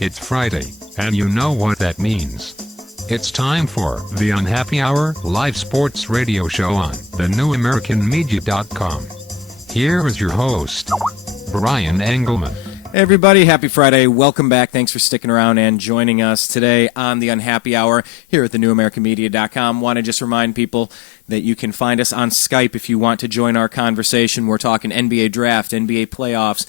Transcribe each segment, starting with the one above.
It's Friday, and you know what that means. It's time for the Unhappy Hour live sports radio show on thenewamericanmedia.com. Here is your host, Brian Engelman. Hey everybody, happy Friday. Welcome back. Thanks for sticking around and joining us today on the Unhappy Hour here at thenewamericanmedia.com. Want to just remind people that you can find us on Skype if you want to join our conversation. We're talking NBA draft, NBA playoffs,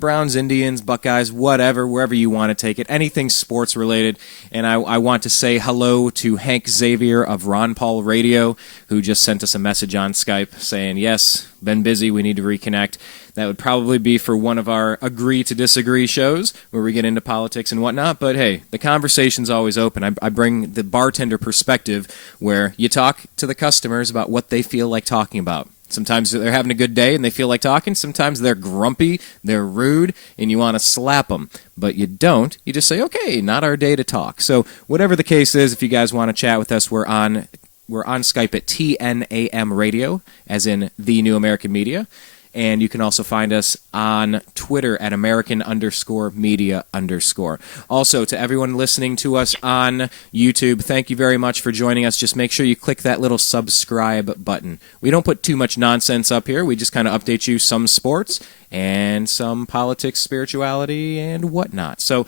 Browns, Indians, Buckeyes, whatever, wherever you want to take it. Anything sports related. And I want to say hello to Hank Xavier of Ron Paul Radio, who just sent us a message on Skype saying, yes, been busy, we need to reconnect. That would probably be for one of our agree to disagree shows where we get into politics and whatnot. But hey, the conversation's always open. I bring the bartender perspective where you talk to the customers about what they feel like talking about. Sometimes they're having a good day and they feel like talking. Sometimes they're grumpy, they're rude, and you want to slap them. But you don't. You just say, okay, not our day to talk. So whatever the case is, if you guys want to chat with us, we're on Skype at TNAM Radio, as in The New American Media. And you can also find us on Twitter at American_media_. Also, to everyone listening to us on YouTube, thank you very much for joining us. Just make sure you click that little subscribe button. We don't put too much nonsense up here. We just kind of update you some sports and some politics, spirituality, and whatnot. So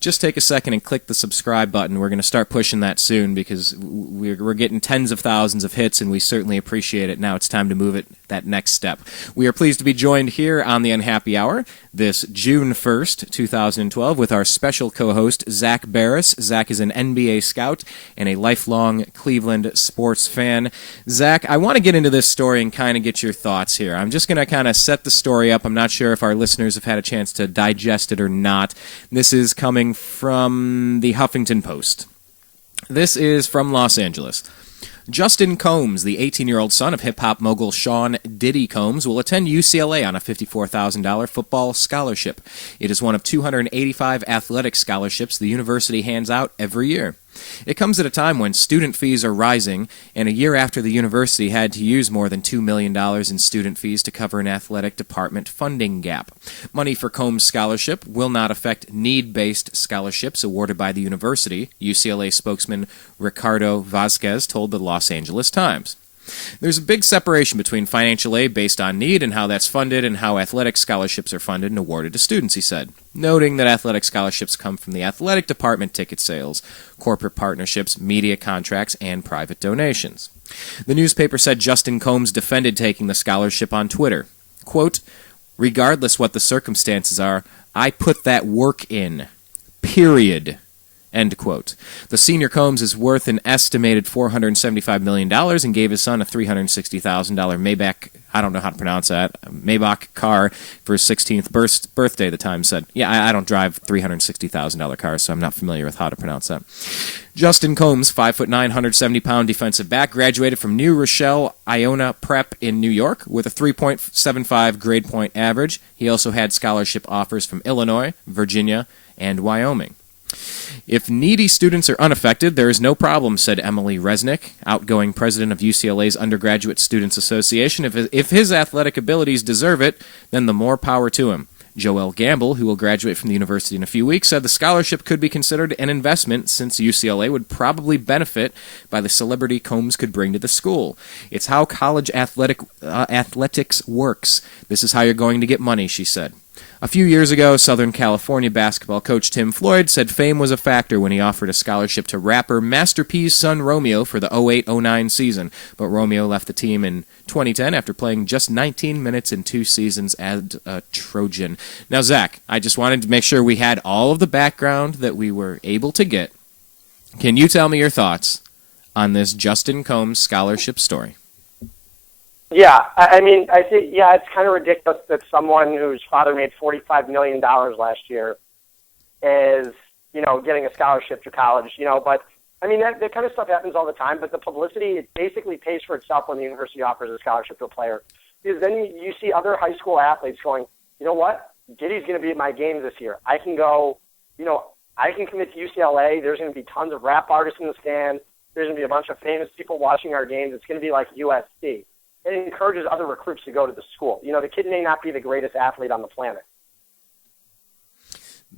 just take a second and click the subscribe button. We're going to start pushing that soon because we're getting tens of thousands of hits, and we certainly appreciate it. Now it's time to move it that next step. We are pleased to be joined here on the Unhappy Hour this June 1st, 2012, with our special co-host, Zak Baris. Zak is an NBA scout and a lifelong Cleveland sports fan. Zak, I want to get into this story and kind of get your thoughts here. I'm just going to kind of set the story up. I'm not sure if our listeners have had a chance to digest it or not. This is coming from the Huffington Post. This is from Los Angeles. Justin Combs, the 18-year-old son of hip-hop mogul Sean Diddy Combs, will attend UCLA on a $54,000 football scholarship. It is one of 285 athletic scholarships the university hands out every year. It comes at a time when student fees are rising, and a year after the university had to use more than $2 million in student fees to cover an athletic department funding gap. Money for Combs' scholarship will not affect need-based scholarships awarded by the university, UCLA spokesman Ricardo Vazquez told the Los Angeles Times. There's a big separation between financial aid based on need and how that's funded and how athletic scholarships are funded and awarded to students, he said, noting that athletic scholarships come from the athletic department ticket sales, corporate partnerships, media contracts, and private donations. The newspaper said Justin Combs defended taking the scholarship on Twitter. Quote, regardless what the circumstances are, I put that work in. Period. End quote. The senior Combs is worth an estimated $475 million and gave his son a $360,000 Maybach, I don't know how to pronounce that, Maybach car for his 16th birthday, the Times said. Yeah, I don't drive $360,000 cars, so I'm not familiar with how to pronounce that. Justin Combs, 5'9", 170-pound defensive back, graduated from New Rochelle Iona Prep in New York with a 3.75 grade point average. He also had scholarship offers from Illinois, Virginia, and Wyoming. If needy students are unaffected, there is no problem, said Emily Resnick, outgoing president of UCLA's Undergraduate Students Association. If his athletic abilities deserve it, then the more power to him. Joel Gamble, who will graduate from the university in a few weeks, said the scholarship could be considered an investment since UCLA would probably benefit by the celebrity Combs could bring to the school. It's how college athletics works. This is how you're going to get money, she said. A few years ago, Southern California basketball coach Tim Floyd said fame was a factor when he offered a scholarship to rapper Master P's son Romeo for the 08-09 season, but Romeo left the team in 2010 after playing just 19 minutes in 2 seasons as a Trojan. Now, Zak, I just wanted to make sure we had all of the background that we were able to get. Can you tell me your thoughts on this Justin Combs scholarship story? Yeah, I mean, I think, yeah, it's kind of ridiculous that someone whose father made $45 million last year is, getting a scholarship to college, but, I mean, that kind of stuff happens all the time, but the publicity, it basically pays for itself when the university offers a scholarship to a player. Because then you see other high school athletes going, you know what, Diddy's going to be at my games this year. I can go, I can commit to UCLA. There's going to be tons of rap artists in the stand. There's going to be a bunch of famous people watching our games. It's going to be like USC. It encourages other recruits to go to the school. The kid may not be the greatest athlete on the planet.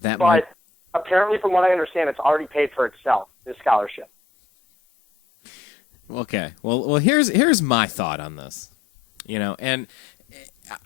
But apparently, from what I understand, it's already paid for itself, this scholarship. Okay. Well, here's my thought on this. And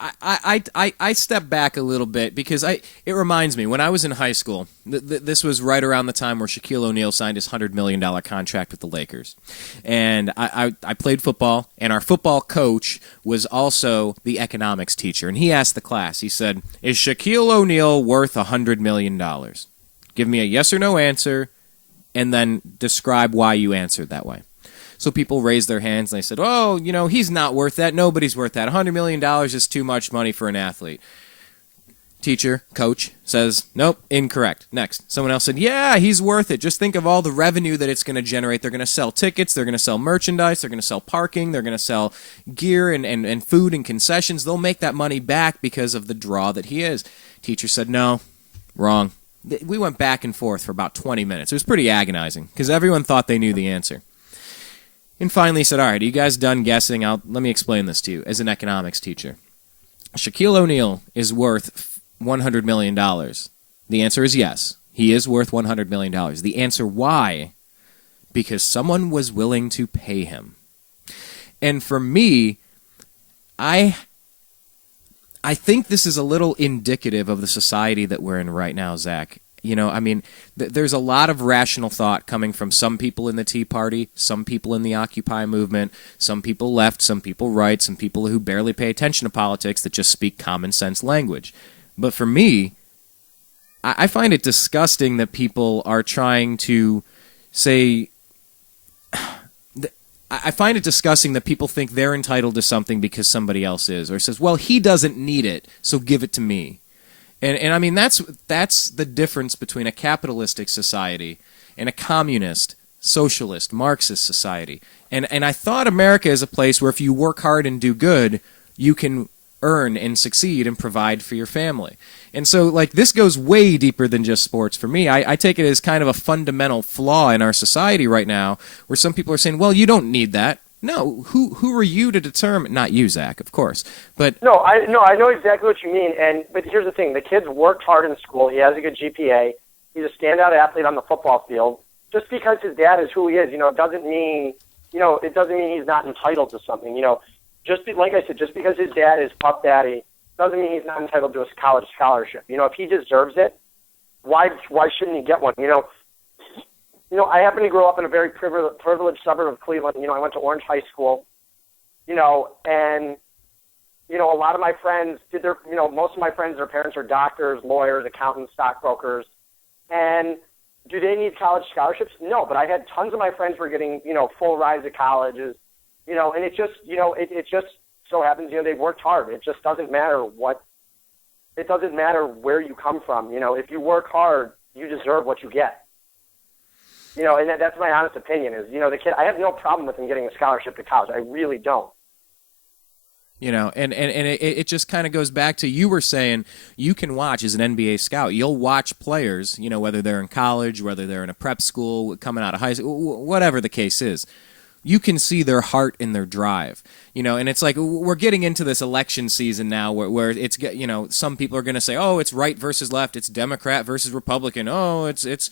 I step back a little bit because it reminds me when I was in high school. This was right around the time where Shaquille O'Neal signed his $100 million contract with the Lakers, and I played football, and our football coach was also the economics teacher, and he asked the class. He said, "Is Shaquille O'Neal worth $100 million? Give me a yes or no answer, and then describe why you answered that way." So people raised their hands and they said, "Oh, he's not worth that. Nobody's worth that. $100 million is too much money for an athlete." Teacher, coach, says, "Nope, incorrect." Next. Someone else said, "Yeah, he's worth it. Just think of all the revenue that it's going to generate. They're going to sell tickets. They're going to sell merchandise. They're going to sell parking. They're going to sell gear and food and concessions. They'll make that money back because of the draw that he is." Teacher said, "No, wrong." We went back and forth for about 20 minutes. It was pretty agonizing because everyone thought they knew the answer. And finally he said, "All right, are you guys done guessing? Let me explain this to you as an economics teacher. Shaquille O'Neal is worth $100 million. The answer is yes. He is worth $100 million. The answer why? Because someone was willing to pay him." And for me, I think this is a little indicative of the society that we're in right now, Zach. There's a lot of rational thought coming from some people in the Tea Party, some people in the Occupy movement, some people left, some people right, some people who barely pay attention to politics that just speak common sense language. But for me, I find it disgusting that people are trying to say... I find it disgusting that people think they're entitled to something because somebody else is, or says, "Well, he doesn't need it, so give it to me." And I mean, that's the difference between a capitalistic society and a communist, socialist, Marxist society. And I thought America is a place where if you work hard and do good, you can earn and succeed and provide for your family. And so, this goes way deeper than just sports for me. I take it as kind of a fundamental flaw in our society right now, where some people are saying, "Well, you don't need that." No, who are you to determine? Not you, Zach, of course. But I know exactly what you mean. But here's the thing: the kid's worked hard in school. He has a good GPA. He's a standout athlete on the football field. Just because his dad is who he is, doesn't mean he's not entitled to something. Like I said, just because his dad is Puff Daddy doesn't mean he's not entitled to a college scholarship. If he deserves it, why shouldn't he get one? I happen to grow up in a very privileged suburb of Cleveland. I went to Orange High School, and, a lot of my friends most of my friends, their parents are doctors, lawyers, accountants, stockbrokers. And do they need college scholarships? No, but I had tons of my friends were getting, full rides to colleges, and it just, it just so happens, they've worked hard. It just doesn't matter where you come from. If you work hard, you deserve what you get. And that's my honest opinion is, the kid, I have no problem with him getting a scholarship to college. I really don't. And it just kind of goes back to, you were saying you can watch as an NBA scout. You'll watch players, whether they're in college, whether they're in a prep school, coming out of high school, whatever the case is. You can see their heart and their drive, and it's like we're getting into this election season now where it's, some people are going to say, "Oh, it's right versus left. It's Democrat versus Republican. Oh, it's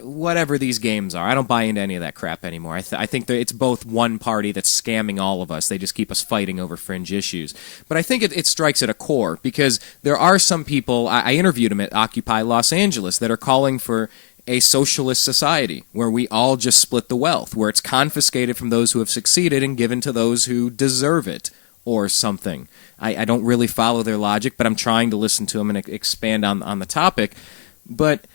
whatever these games are." I don't buy into any of that crap anymore. I think that it's both one party that's scamming all of us. They just keep us fighting over fringe issues. But I think it strikes at a core because there are some people, I interviewed them at Occupy Los Angeles, that are calling for a socialist society where we all just split the wealth, where it's confiscated from those who have succeeded and given to those who deserve it or something. I don't really follow their logic, but I'm trying to listen to them and expand on the topic. But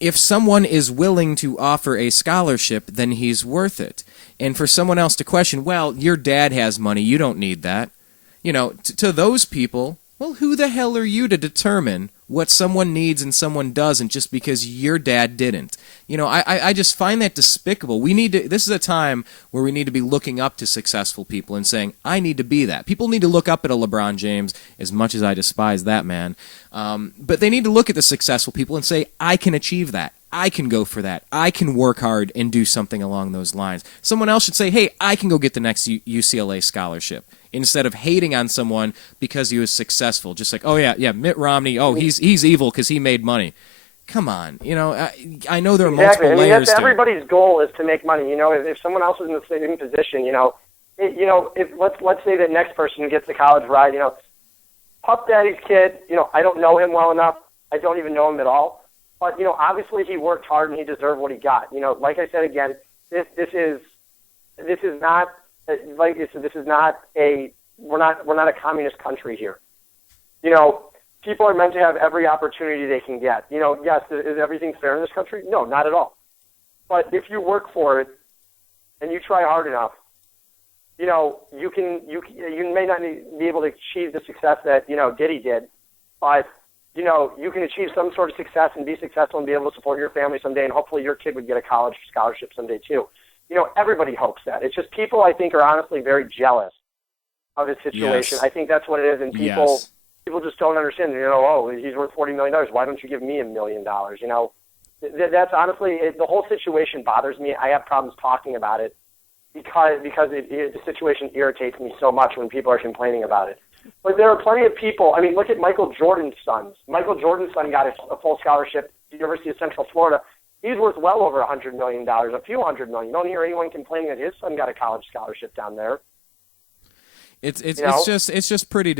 if someone is willing to offer a scholarship, then he's worth it. And for someone else to question, "Well, your dad has money, you don't need that." To those people, well, who the hell are you to determine what someone needs and someone doesn't just because your dad didn't? I just find that despicable. This is a time where we need to be looking up to successful people and saying, "I need to be that." People need to look up at a LeBron James, as much as I despise that man. But they need to look at the successful people and say, "I can achieve that. I can go for that. I can work hard and do something along those lines." Someone else should say, "Hey, I can go get the next UCLA scholarship," instead of hating on someone because he was successful. Just like, "Oh yeah, Mitt Romney, oh, he's evil because he made money." come on. I know there are Exactly. multiple I mean, layers to it. everybody's goal is to make money. If someone else is in the same position, if let's say the next person who gets the college ride, Puff Daddy's kid, I don't know him well enough. I don't even know him at all. But, obviously he worked hard and he deserved what he got. Like I said again, this is not we're not a communist country here. People are meant to have every opportunity they can get. Yes, is everything fair in this country? No, not at all. But if you work for it and you try hard enough, you may not be able to achieve the success that, Diddy did, but, you can achieve some sort of success and be successful and be able to support your family someday, and hopefully your kid would get a college scholarship someday too. Everybody hopes that. It's just people, I think, are honestly very jealous of his situation. Yes. I think that's what it is, and people just don't understand. He's worth $40 million. Why don't you give me $1 million? That's honestly, the whole situation bothers me. I have problems talking about it because the situation irritates me so much when people are complaining about it. But there are plenty of people. I mean, look at Michael Jordan's sons. Michael Jordan's son got a full scholarship at the University of Central Florida. He's worth well over $100 million, a few $100 million. You don't hear anyone complaining that his son got a college scholarship down there. It's pretty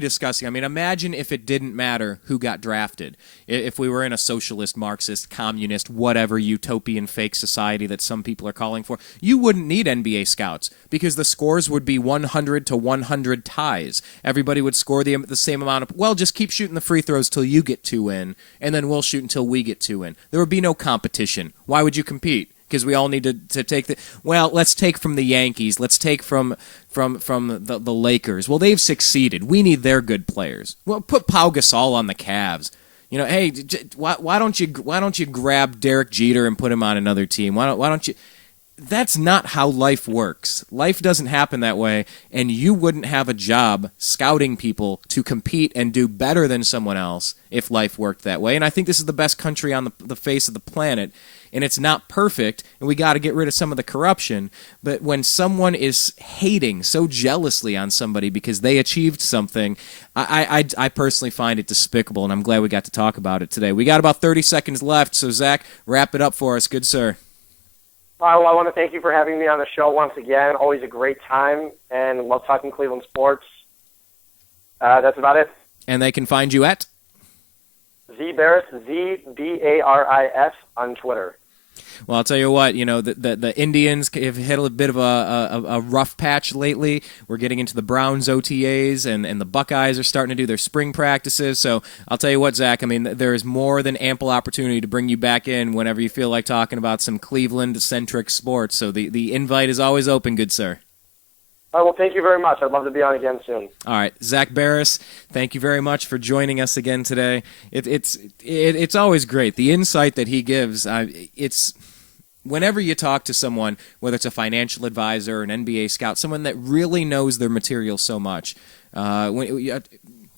disgusting. I mean, imagine if it didn't matter who got drafted. If we were in a socialist, Marxist, communist, whatever utopian fake society that some people are calling for, you wouldn't need NBA scouts because the scores would be 100 to 100 ties. Everybody would score the same amount of. Just keep shooting the free throws till you get 2 in, and then we'll shoot until we get 2 in. There would be no competition. Why would you compete? Because we all need to take let's take from the Yankees. Let's take from the Lakers. Well, they've succeeded. We need their good players. Well, put Pau Gasol on the Cavs. Hey, why don't you grab Derek Jeter and put him on another team? Why don't you? That's not how life works. Life doesn't happen that way, and you wouldn't have a job scouting people to compete and do better than someone else if life worked that way. And I think this is the best country on the face of the planet, and it's not perfect, and we got to get rid of some of the corruption. But when someone is hating so jealously on somebody because they achieved something, I personally find it despicable, and I'm glad we got to talk about it today. We got about 30 seconds left, so Zach, wrap it up for us. Good sir. Well, I want to thank you for having me on the show once again. Always a great time, and love talking Cleveland sports. That's about it. And they can find you at? Z Baris, Z-B-A-R-I-S on Twitter. Well, I'll tell you what, the Indians have hit a bit of a rough patch lately. We're getting into the Browns OTAs, and the Buckeyes are starting to do their spring practices. So I'll tell you what, Zach, I mean, there is more than ample opportunity to bring you back in whenever you feel like talking about some Cleveland-centric sports. So the invite is always open, good sir. Well, thank you very much. I'd love to be on again soon. All right, Zak Baris, thank you very much for joining us again today. It's always great. The insight that he gives, it's whenever you talk to someone, whether it's a financial advisor or an NBA scout, someone that really knows their material so much. When you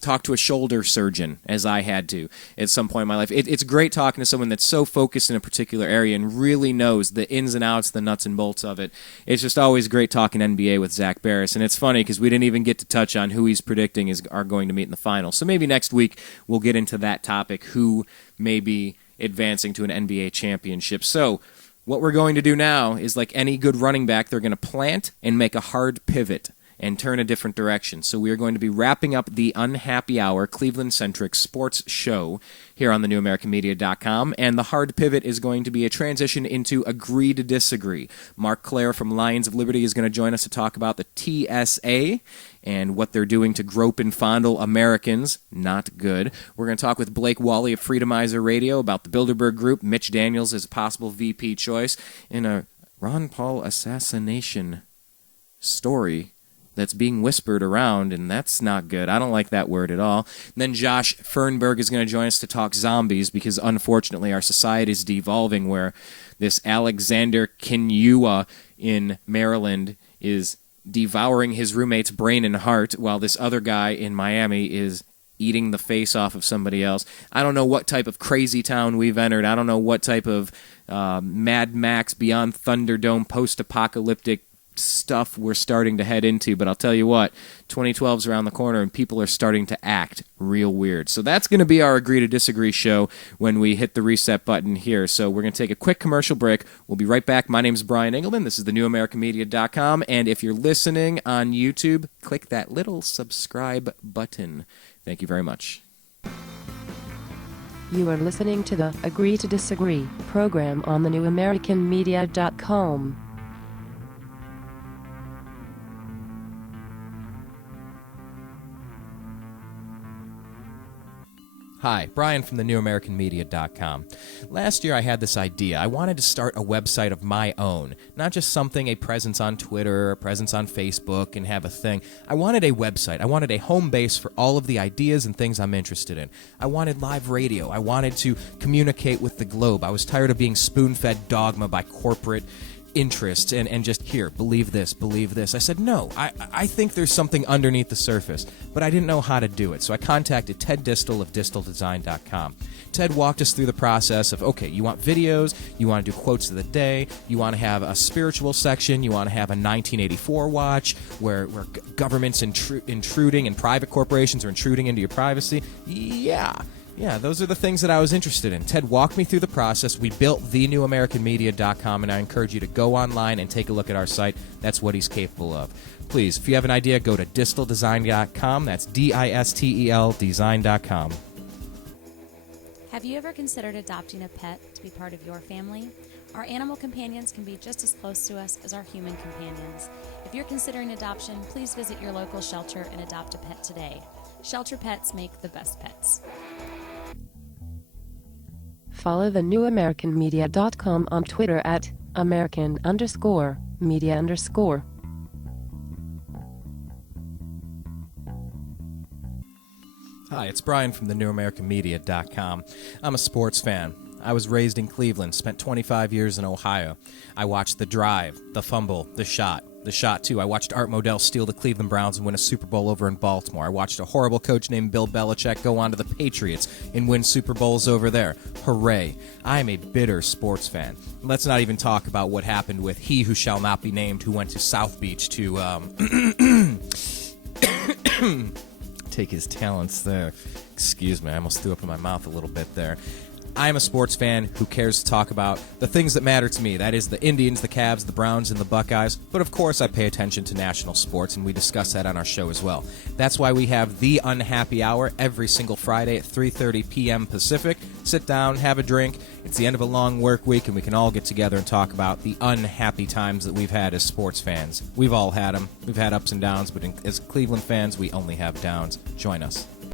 talk to a shoulder surgeon, as I had to at some point in my life. It's great talking to someone that's so focused in a particular area and really knows the ins and outs, the nuts and bolts of it. It's just always great talking NBA with Zak Baris. And it's funny because we didn't even get to touch on who he's predicting are going to meet in the final. So maybe next week we'll get into that topic, who may be advancing to an NBA championship. So what we're going to do now is, like any good running back, they're going to plant and make a hard pivot and turn a different direction. So we are going to be wrapping up the Unhappy Hour Cleveland-centric sports show here on thenewamericanmedia.com, and the hard pivot is going to be a transition into Agree to Disagree. Mark Clare from Lions of Liberty is going to join us to talk about the TSA and what they're doing to grope and fondle Americans. Not good. We're going to talk with Blake Wally of Freedomizer Radio about the Bilderberg Group, Mitch Daniels as a possible VP choice, in a Ron Paul assassination story that's being whispered around, and that's not good. I don't like that word at all. And then Josh Fernberg is going to join us to talk zombies, because unfortunately our society is devolving where this Alexander Kinyua in Maryland is devouring his roommate's brain and heart, while this other guy in Miami is eating the face off of somebody else. I don't know what type of crazy town we've entered. I don't know what type of Mad Max Beyond Thunderdome post-apocalyptic stuff we're starting to head into, but I'll tell you what, 2012's around the corner and people are starting to act real weird. So that's going to be our Agree to Disagree show when we hit the reset button here. So we're going to take a quick commercial break. We'll be right back. My name is Brian Engelman. This is thenewamericanmedia.com, and if you're listening on YouTube, click that little subscribe button. Thank you very much. You are listening to the Agree to Disagree program on thenewamericanmedia.com. Hi, Brian from thenewamericanmedia.com. Last year I had this idea. I wanted to start a website of my own, not just something, a presence on Twitter, a presence on Facebook, and have a thing. I wanted a website. I wanted a home base for all of the ideas and things I'm interested in. I wanted live radio. I wanted to communicate with the globe. I was tired of being spoon-fed dogma by corporate interest and just, here, believe this, believe this. I said, no, I think there's something underneath the surface, but I didn't know how to do it. So I contacted Ted Distel of disteldesign.com. Ted walked us through the process of, okay, you want videos, you want to do quotes of the day, you want to have a spiritual section, you want to have a 1984 watch where government's intruding and private corporations are intruding into your privacy. Yeah, those are the things that I was interested in. Ted walked me through the process. We built thenewamericanmedia.com, and I encourage you to go online and take a look at our site. That's what he's capable of. Please, if you have an idea, go to disteldesign.com. That's DISTEL design.com. Have you ever considered adopting a pet to be part of your family? Our animal companions can be just as close to us as our human companions. If you're considering adoption, please visit your local shelter and adopt a pet today. Shelter pets make the best pets. Follow thenewamericanmedia.com on Twitter at American_media_. Hi, it's Brian from thenewamericanmedia.com. I'm a sports fan. I was raised in Cleveland, spent 25 years in Ohio. I watched the drive, the fumble, the shot too. I watched Art Modell steal the Cleveland Browns and win a Super Bowl over in Baltimore. I watched a horrible coach named Bill Belichick go on to the Patriots and win Super Bowls over there. Hooray. I am a bitter sports fan. Let's not even talk about what happened with he who shall not be named, who went to South Beach to take his talents there. Excuse me, I almost threw up in my mouth a little bit there. I am a sports fan who cares to talk about the things that matter to me. That is the Indians, the Cavs, the Browns, and the Buckeyes. But of course I pay attention to national sports, and we discuss that on our show as well. That's why we have The Unhappy Hour every single Friday at 3:30 p.m. Pacific. Sit down, have a drink. It's the end of a long work week, and we can all get together and talk about the unhappy times that we've had as sports fans. We've all had them. We've had ups and downs, but as Cleveland fans, we only have downs. Join us.